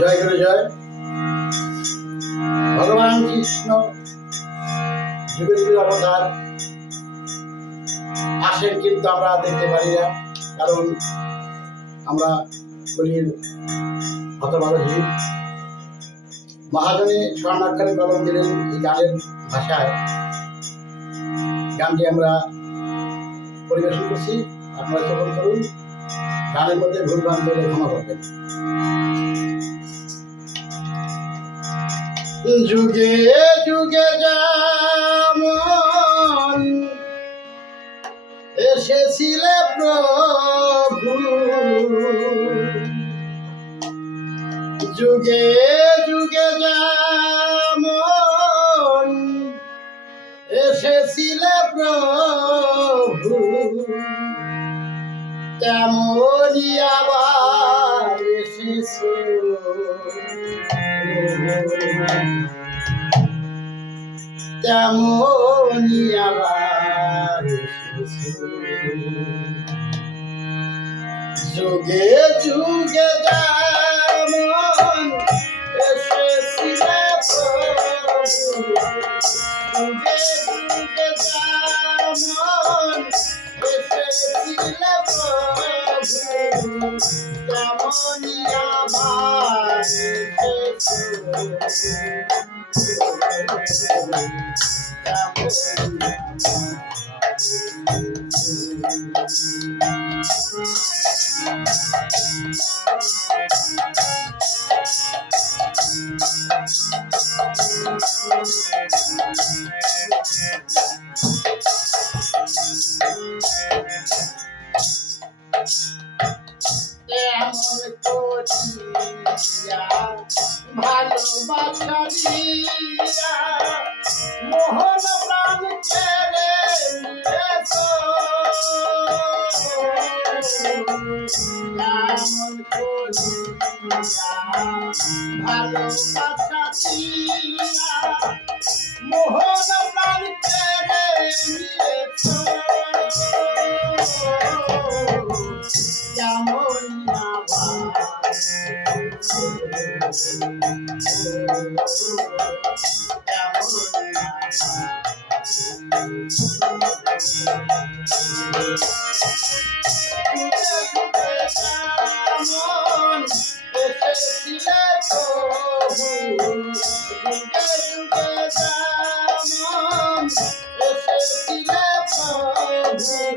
জয় গুরু জয়। ভগবান কৃষ্ণ যুগে যুগে অবতার। আসেন কিন্তু আমরা দেখতে পারি না, কারণ আমরা কলির হতভাগ জীব মহাজনে স্বর্ণাক্ষরে কলম দিলেন এই গানের ভাষায়। গানটি আমরা পরিবেশন করছি, আপনারা শ্রবণ করুন। গানের মধ্যে ভুল ভ্রান্ত হলে ক্ষমা করবেন। যুগে যুগে যেমন এসেছিলে প্রভু। যুগে যুগে যেমন এসেছিলে প্রভু। তেমনই আবার এসেছ তেমনই আবার এসেছ যুগে যুগে যেমন প্রভু যুগে যুগে যেমন এসেছিলে এসেছ এমন ভালোবাসা দিয়া মোহন প্রাণ ছেড়ে নিয়েছো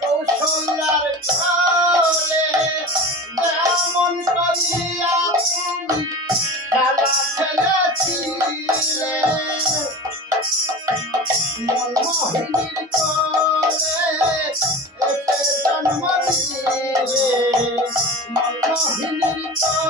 কৌশল্যার ছলে যেমন করিয়া তুমি খেলা খেলেছিলে মনমোহিনীর কোলে এসে জন্ম দিলে মনমোহিনীর কোলে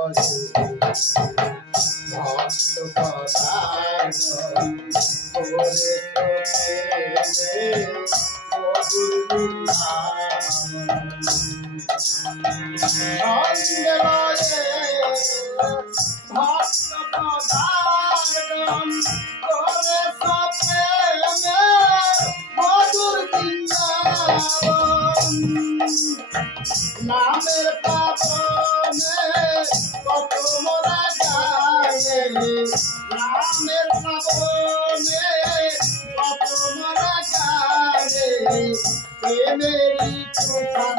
ভক্ত লয়ে ভক্ত নামের পাপনে কত মোরা গায়ে নামের পাপনে কত মোরা গায়ে প্রেমেরই তুফান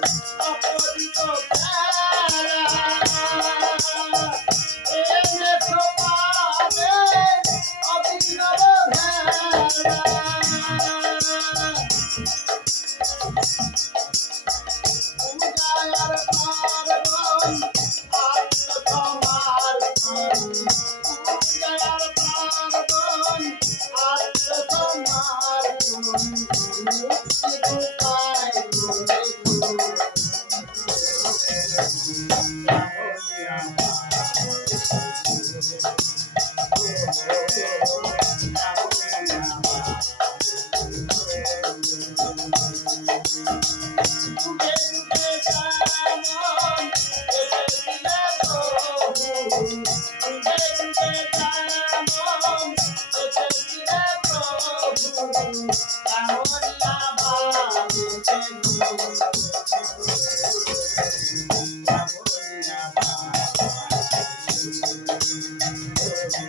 I'm